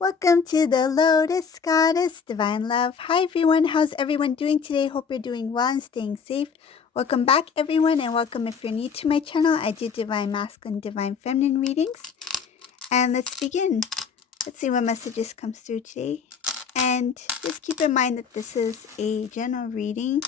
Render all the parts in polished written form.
Welcome to the Lotus Goddess Divine Love. Hi everyone, how's everyone doing today? Hope you're doing well and staying safe. Welcome back everyone, and welcome if you're new to my channel. I do Divine Masculine, Divine Feminine readings. And let's begin. Let's see what messages comes through today. And just keep in mind that this is a general reading.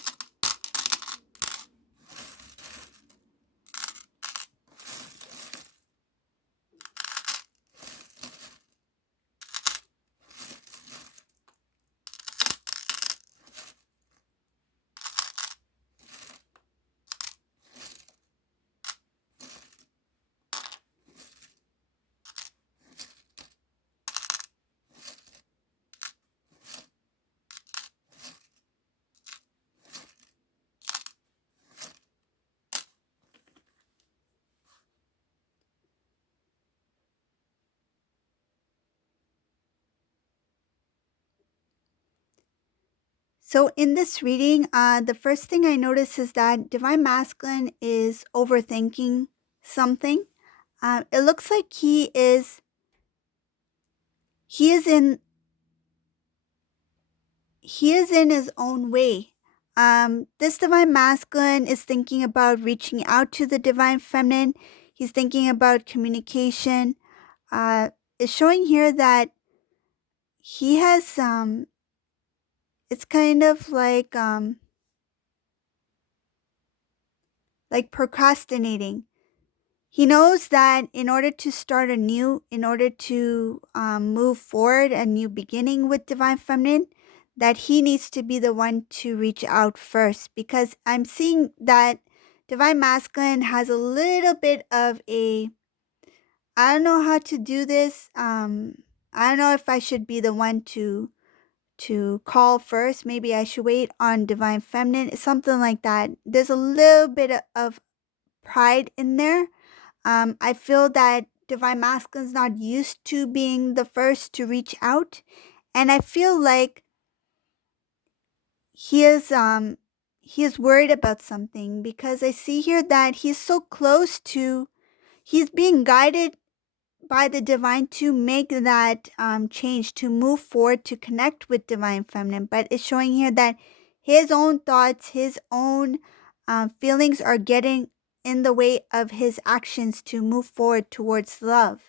So in this reading, the first thing I notice is that Divine Masculine is overthinking something. It looks like he is in his own way. This Divine Masculine is thinking about reaching out to the Divine Feminine. He's thinking about communication. It's showing here that he has it's kind of like procrastinating. He knows that in order to start anew, in order to move forward, a new beginning with Divine Feminine, that he needs to be the one to reach out first. Because I'm seeing that Divine Masculine has a little bit of I don't know how to do this. I don't know if I should be the one to call first. Maybe I should wait on Divine Feminine, something like that. There's a little bit of pride in there. I feel that Divine Masculine's not used to being the first to reach out, and I feel like he is worried about something, because I see here that he's so close to, he's being guided by the divine to make that change, to move forward, to connect with Divine Feminine. But it's showing here that his own thoughts, his own feelings are getting in the way of his actions to move forward towards love.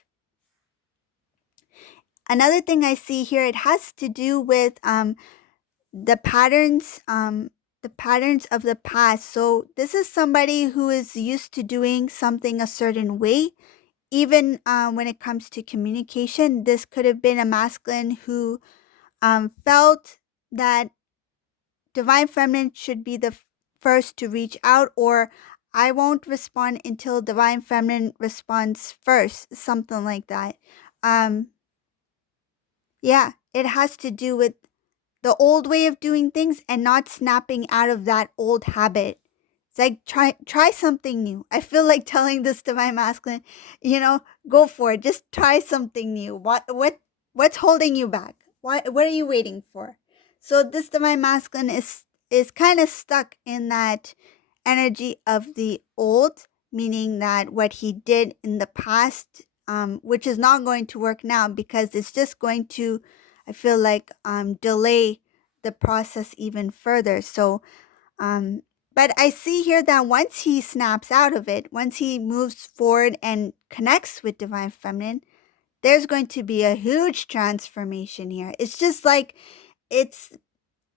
Another thing I see here, it has to do with the patterns of the past. So this is somebody who is used to doing something a certain way. Even when it comes to communication, this could have been a masculine who felt that Divine Feminine should be the first to reach out, or I won't respond until Divine Feminine responds first, something like that. Yeah, it has to do with the old way of doing things and not snapping out of that old habit. It's like try something new. I feel like telling this Divine Masculine, go for it. Just try something new. What's holding you back? What are you waiting for? So this Divine Masculine is kind of stuck in that energy of the old, meaning that what he did in the past, which is not going to work now, because it's just going to, I feel like, delay the process even further. So, but I see here that once he snaps out of it, once he moves forward and connects with Divine Feminine, there's going to be a huge transformation here. It's just like it's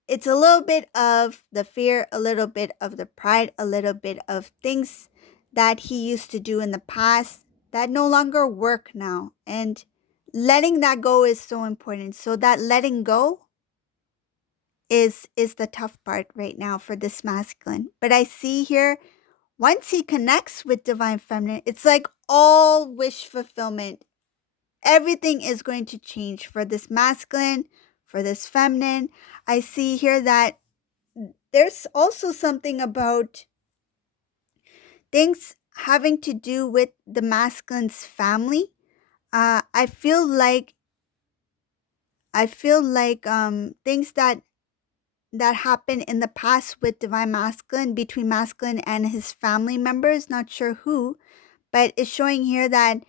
it's a little bit of the fear, a little bit of the pride, a little bit of things that he used to do in the past that no longer work now. And letting that go is so important. So that letting go is the tough part right now for this masculine. But I see here, once he connects with Divine Feminine, it's like all wish fulfillment. Everything is going to change for this masculine, for this feminine. I see here that there's also something about things having to do with the masculine's family. I feel like things that happened in the past with Divine Masculine, between masculine and his family members, not sure who, but it's showing here that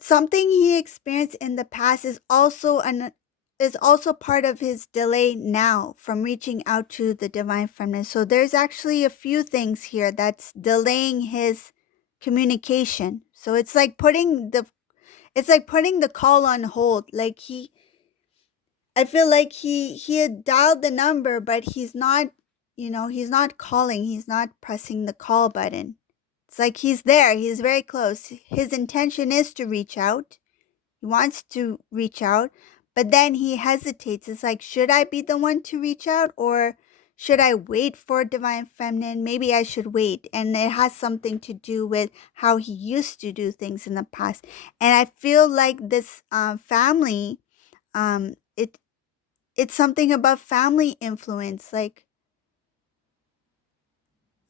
Something he experienced in the past is also part of his delay now from reaching out to the divine feminine. So there's actually a few things here that's delaying his communication. So it's like putting the call on hold. Like I feel like he had dialed the number, but he's not calling, he's not pressing the call button. It's like he's there, he's very close. His intention is to reach out. He wants to reach out, but then he hesitates. It's like, should I be the one to reach out, or should I wait for divine feminine? Maybe I should wait. And it has something to do with how he used to do things in the past. And I feel like this family, it's something about family influence. Like,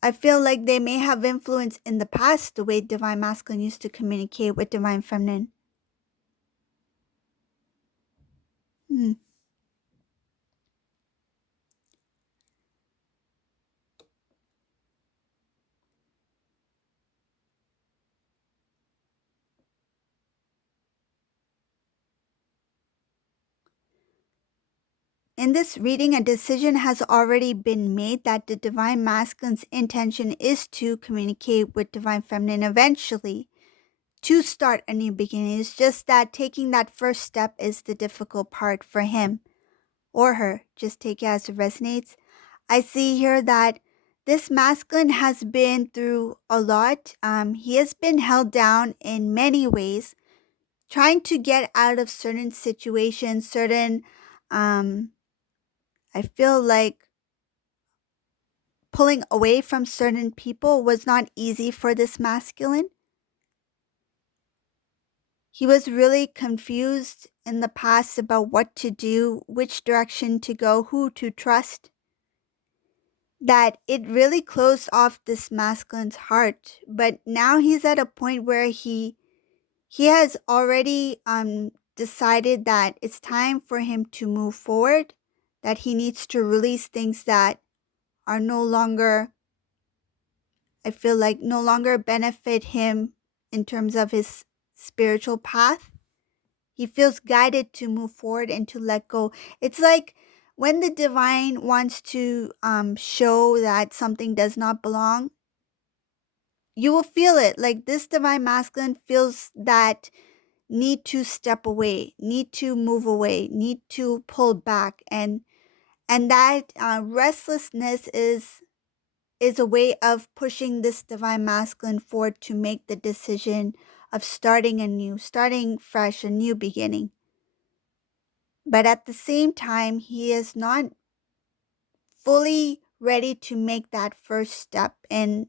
I feel like they may have influence in the past the way divine masculine used to communicate with divine feminine. Hmm. In this reading, a decision has already been made that the divine masculine's intention is to communicate with divine feminine eventually, to start a new beginning. It's just that taking that first step is the difficult part for him or her. Just take it as it resonates. I see here that this masculine has been through a lot. He has been held down in many ways, trying to get out of certain situations, um, I feel like pulling away from certain people was not easy for this masculine. He was really confused in the past about what to do, which direction to go, who to trust. That it really closed off this masculine's heart. But now he's at a point where he has already decided that it's time for him to move forward, that he needs to release things that are no longer, I feel like, no longer benefit him in terms of his spiritual path. He feels guided to move forward and to let go. It's like when the divine wants to show that something does not belong, you will feel it. Like this divine masculine feels that need to step away, need to move away, need to pull back, and that restlessness is a way of pushing this divine masculine forward to make the decision of starting anew, starting fresh, a new beginning. But at the same time, he is not fully ready to make that first step. And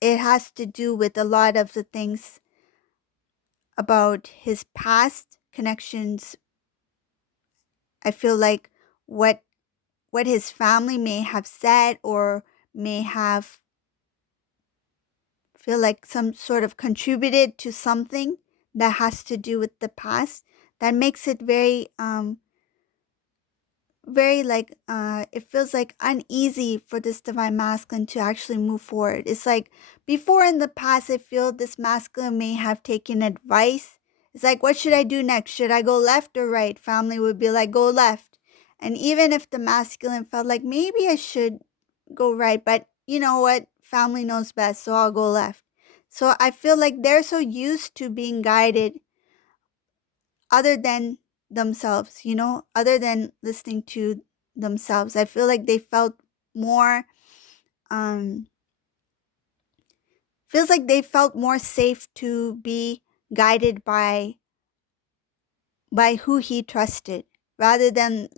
it has to do with a lot of the things about his past connections. I feel like what what his family may have said or may have feel like some sort of contributed to something that has to do with the past, that makes it very like it feels like uneasy for this divine masculine to actually move forward. It's like before in the past, I feel this masculine may have taken advice. It's like, what should I do next? Should I go left or right? Family would be like, go left. And even if the masculine felt like maybe I should go right, but you know what? Family knows best, so I'll go left. So I feel like they're so used to being guided other than themselves, other than listening to themselves. I feel like they felt more um feels like they felt more safe to be guided by who he trusted rather than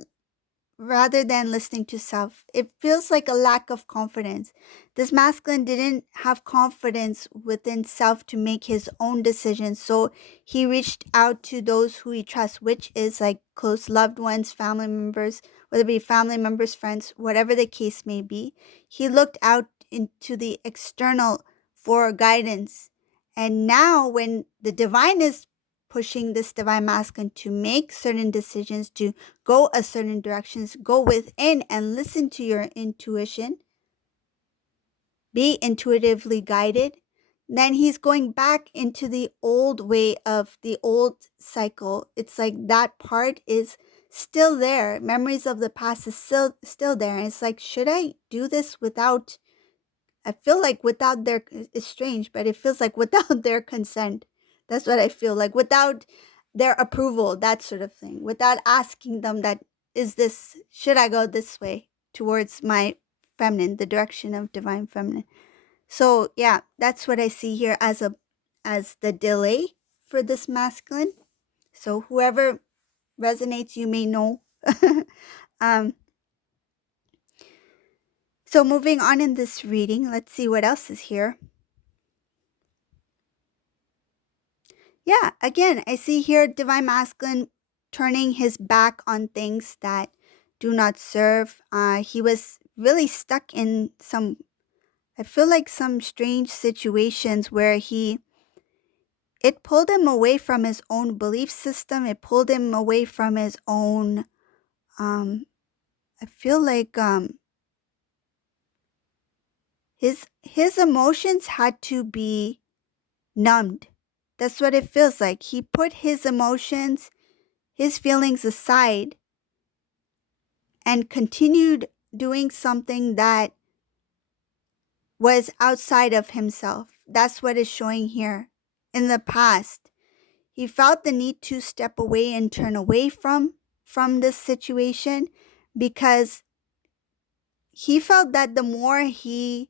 listening to self. It feels like a lack of confidence. This masculine didn't have confidence within self to make his own decisions. So he reached out to those who he trusts, which is like close loved ones, family members, whether it be family members, friends, whatever the case may be. He looked out into the external for guidance. And now, when the divine is pushing this divine masculine to make certain decisions, to go a certain directions, go within and listen to your intuition, be intuitively guided, then he's going back into the old way of the old cycle. It's like that part is still there. Memories of the past is still there. And it's like, should I do this without, I feel like without their, it's strange, but it feels like without their consent. That's what I feel like, without their approval, that sort of thing. Without asking them that, is this, should I go this way towards my feminine, the direction of divine feminine? So yeah, that's what I see here as a, as the delay for this masculine. So whoever resonates, you may know. um, so moving on in this reading, let's see what else is here. Yeah, again, I see here divine masculine turning his back on things that do not serve. He was really stuck in some, I feel like some strange situations where he, it pulled him away from his own belief system. It pulled him away from his own, um, I feel like his emotions had to be numbed. That's what it feels like. He put his emotions, his feelings aside and continued doing something that was outside of himself. That's what is showing here. In the past, he felt the need to step away and turn away from this situation because he felt that the more he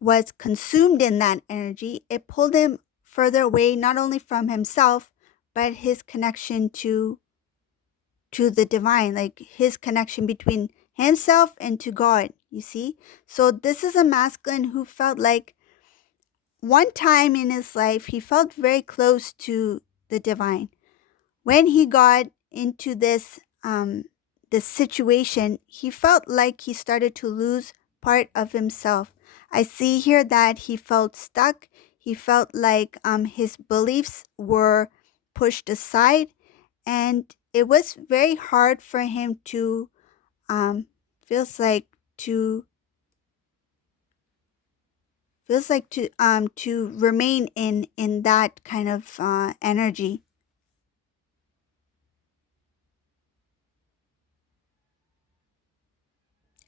was consumed in that energy, it pulled him further away not only from himself but his connection to the divine, like his connection between himself and to God, you see? So this is a masculine who felt like one time in his life he felt very close to the divine. When he got into this situation, he felt like he started to lose part of himself. I see here that he felt stuck. He felt like his beliefs were pushed aside, and it was very hard for him to um feels like to to remain in that kind of energy.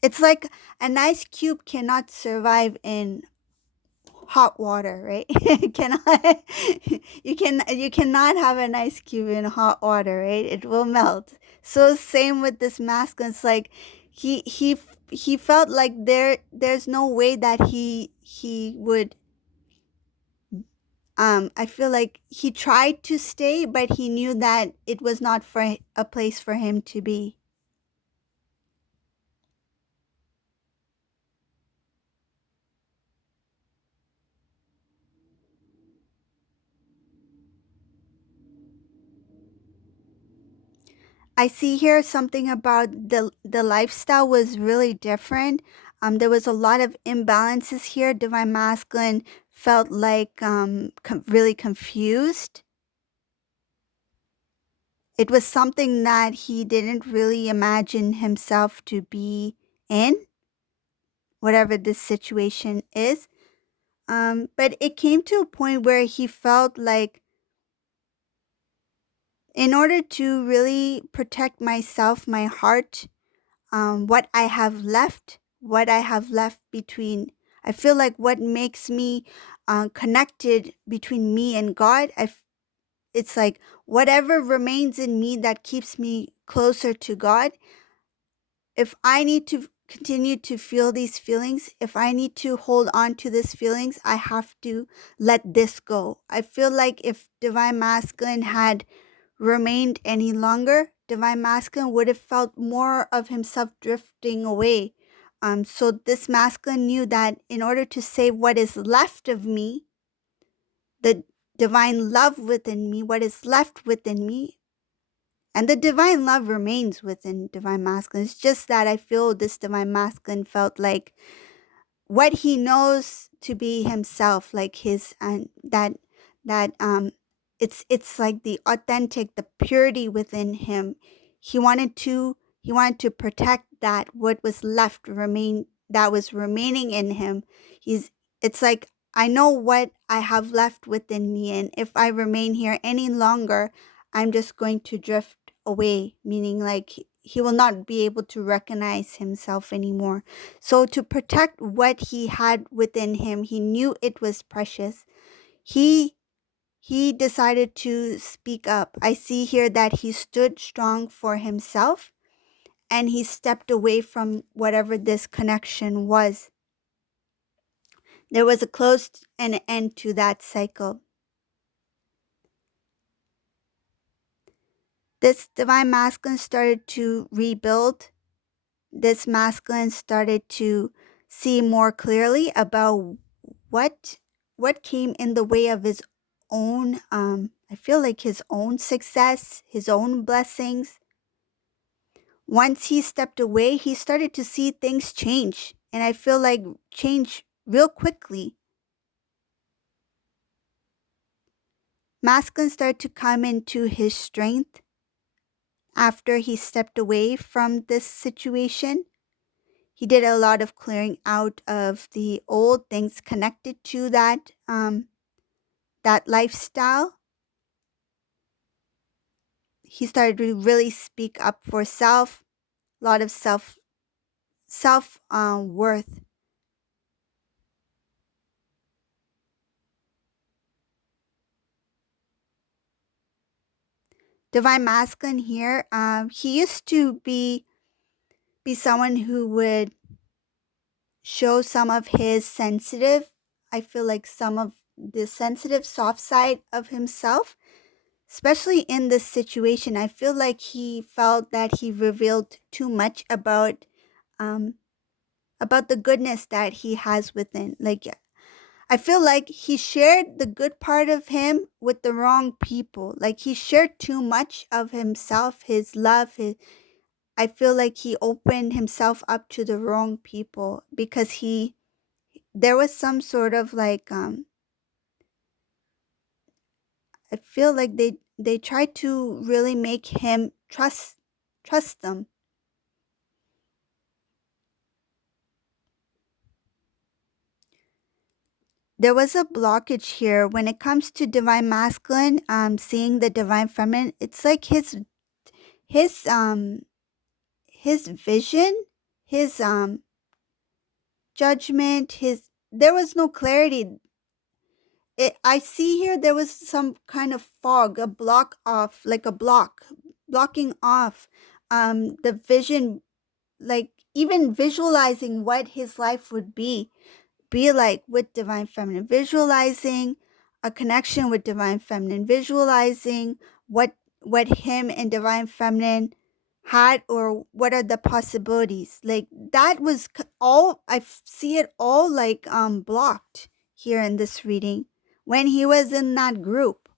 It's like an ice cube cannot survive in hot water, right? It cannot. You cannot have an ice cube in hot water, right? It will melt. So same with this masculine. It's like he felt like there's no way that he would, I feel like he tried to stay, but he knew that it was not for a place for him to be. I see here something about the lifestyle was really different. There was a lot of imbalances here. Divine masculine felt like really confused. It was something that he didn't really imagine himself to be in, whatever this situation is. But it came to a point where he felt like, in order to really protect myself, my heart, what I have left between, I feel like what makes me connected between me and God, it's like whatever remains in me that keeps me closer to God, if I need to continue to feel these feelings, if I need to hold on to these feelings, I have to let this go. I feel like if divine masculine had remained any longer, divine masculine would have felt more of himself drifting away. So this masculine knew that in order to save what is left of me, the divine love within me, what is left within me, and the divine love remains within divine masculine. It's just that I feel this divine masculine felt like what he knows to be himself, like his, and that it's like the authentic, the purity within him. He wanted to protect that, what was left remain, that was remaining in him. He's It's like I know what I have left within me, and if I remain here any longer, I'm just going to drift away, meaning like he will not be able to recognize himself anymore. So, to protect what he had within him, he knew it was precious. He he decided to speak up. I see here that he stood strong for himself and he stepped away from whatever this connection was. There was a close and end to that cycle. This divine masculine started to rebuild. This masculine started to see more clearly about what what came in the way of his own I feel like his own success, his own blessings. Once he stepped away, he started to see things change, and I feel like change real quickly. Masculine started to come into his strength after he stepped away from this situation. He did a lot of clearing out of the old things connected to that lifestyle. He started to really speak up for self, a lot of self worth. Divine masculine here. He used to be someone who would show some of his sensitive. I feel like some of the sensitive soft side of himself, especially in this situation. I feel like he felt that he revealed too much um about the goodness that he has within. Like I feel like he shared the good part of him with the wrong people. Like he shared too much of himself, his love, his I feel like he opened himself up to the wrong people because he there was some sort of like I feel like they tried to really make him trust them. There was a blockage here when it comes to divine masculine, seeing the divine feminine. It's like his his vision, his judgment, his there was no clarity. I see here there was some kind of fog, a block off, like a blocking off the vision, like even visualizing what his life would be like with divine feminine, visualizing a connection with divine feminine, visualizing what him and divine feminine had or what are the possibilities. Like that was all see it all like blocked here in this reading when he was in that group.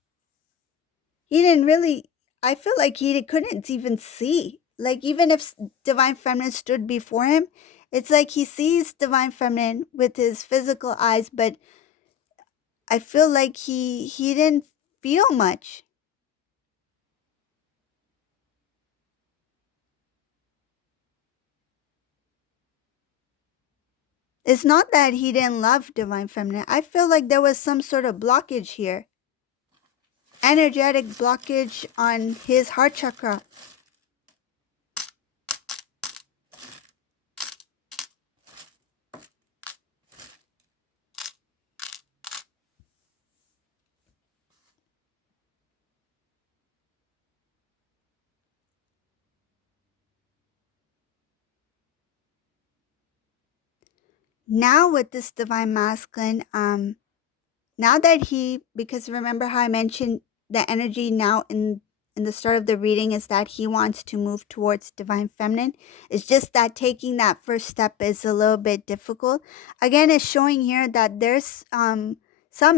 He didn't really I feel like he couldn't even see. Like even if divine feminine stood before him, it's like he sees divine feminine with his physical eyes, but I feel like he didn't feel much. It's not that he didn't love divine feminine. I feel like there was some sort of blockage here. Energetic blockage on his heart chakra. Now with this divine masculine, now that he because remember how I mentioned the energy now in the start of the reading is that he wants to move towards divine feminine. It's just that taking that first step is a little bit difficult. Again, it's showing here that there's some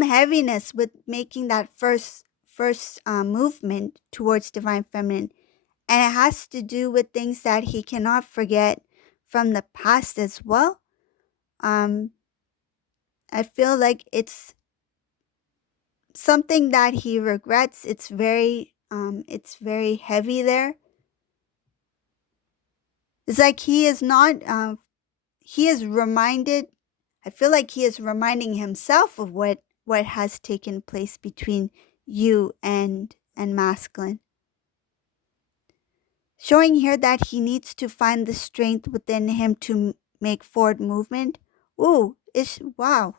heaviness with making that first movement towards divine feminine, and it has to do with things that he cannot forget from the past as well. um I feel like it's something that he regrets. It's very heavy there. It's like he is not he is reminded I feel like he is reminding himself of what has taken place between you and masculine. Showing here that he needs to find the strength within him to make forward movement. Ooh, it's wow.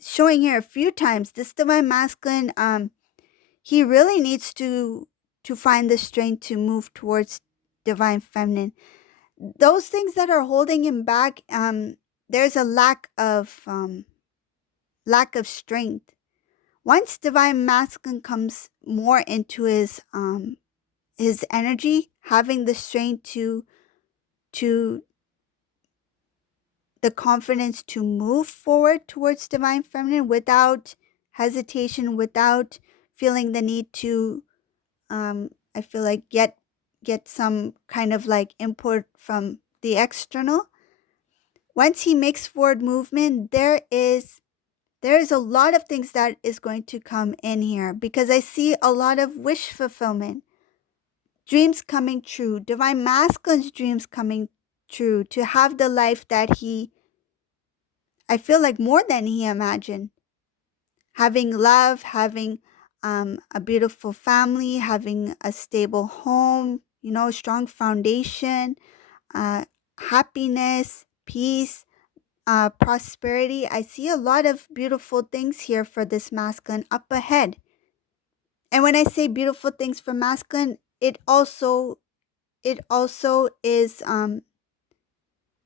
Showing here a few times this divine masculine, he really needs to find the strength to move towards divine feminine. Those things that are holding him back, there's a lack of strength. Once divine masculine comes more into his energy, having the strength to the confidence to move forward towards divine feminine without hesitation, without feeling the need to I feel like get some kind of like input from the external. Once he makes forward movement, there is a lot of things that is going to come in here, because I see a lot of wish fulfillment, dreams coming true, divine masculine's dreams coming true, to have the life that he, I feel like, more than he imagined. Having love, having a beautiful family, having a stable home, strong foundation, uh, happiness, peace, prosperity. I see a lot of beautiful things here for this masculine up ahead. And when I say beautiful things for masculine, it also is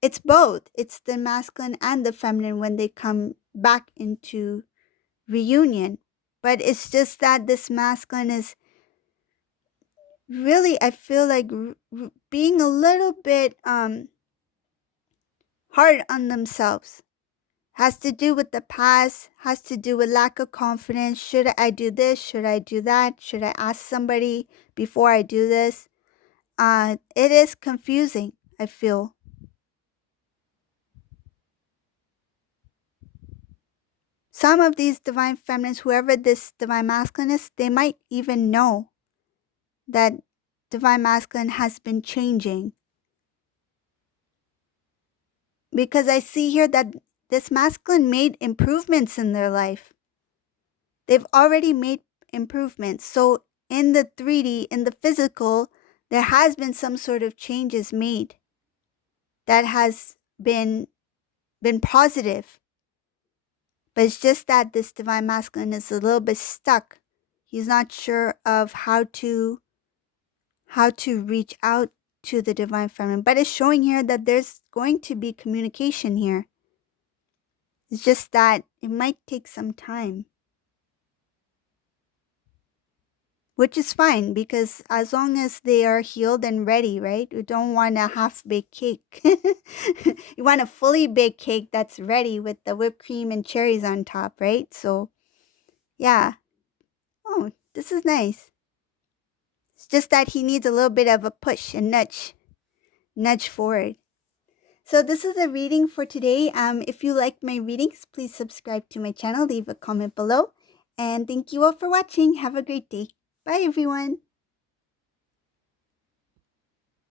it's both. It's the masculine and the feminine when they come back into reunion. But it's just that this masculine is really, I feel like, being a little bit hard on themselves. Has to do with the past, has to do with lack of confidence. Should I do this? Should I do that? Should I ask somebody before I do this? It is confusing, I feel. Some of these divine feminines, whoever this divine masculine is, they might even know that divine masculine has been changing. Because I see here that this masculine made improvements in their life. They've already made improvements. So in the 3D, in the physical, there has been some sort of changes made that has been positive. But it's just that this divine masculine is a little bit stuck. He's not sure of how to reach out to the divine feminine. But it's showing here that there's going to be communication here. It's just that it might take some time. Which is fine, because as long as they are healed and ready, right? You don't want a half-baked cake. You want a fully baked cake that's ready with the whipped cream and cherries on top, right? So, yeah. Oh, this is nice. It's just that he needs a little bit of a push, a nudge forward. So this is a reading for today. If you like my readings, please subscribe to my channel, leave a comment below. And thank you all for watching. Have a great day. Bye, everyone.